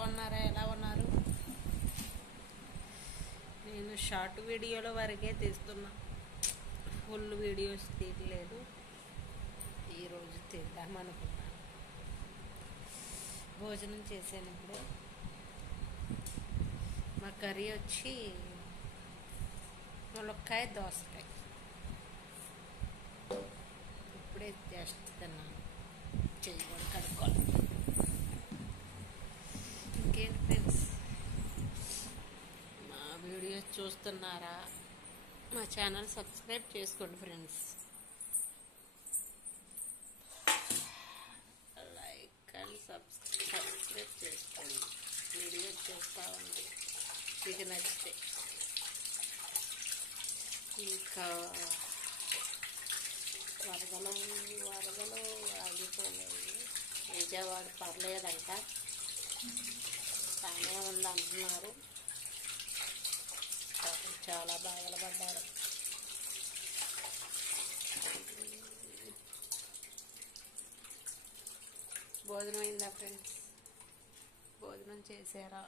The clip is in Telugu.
బాగున్నారా? ఎలా ఉన్నారు? నేను షార్ట్ వీడియోల వరకే తీస్తున్నా, ఫుల్ వీడియోస్ తీయలేదు. ఈరోజు తీద్దామనుకున్నాను. భోజనం చేశాను ఇప్పుడే. మా కర్రీ వచ్చి ములక్కాయ దోసకాయ. ఇప్పుడే చేస్తున్నాను. చెయ్యి కూడా కడుక్కోవాలి. ఇంకేంటి ఫ్రెండ్స్, మా వీడియోస్ చూస్తున్నారా? మా ఛానల్ సబ్స్క్రైబ్ చేసుకోండి ఫ్రెండ్స్. లైక్ అండ్ సబ్స్క్రైబ్ చేసుకోండి. వీడియో చూస్తూ ఉంది మీకు నచ్చితే. ఇంకా వరదలు ఆగిపోయాయి. విజయవాడ పర్లేదంట, బాగానే ఉంది అంటున్నారు. చాలా బాధలు పడ్డారు. భోజనం అయిందా ఫ్రెండ్స్? భోజనం చేశారా?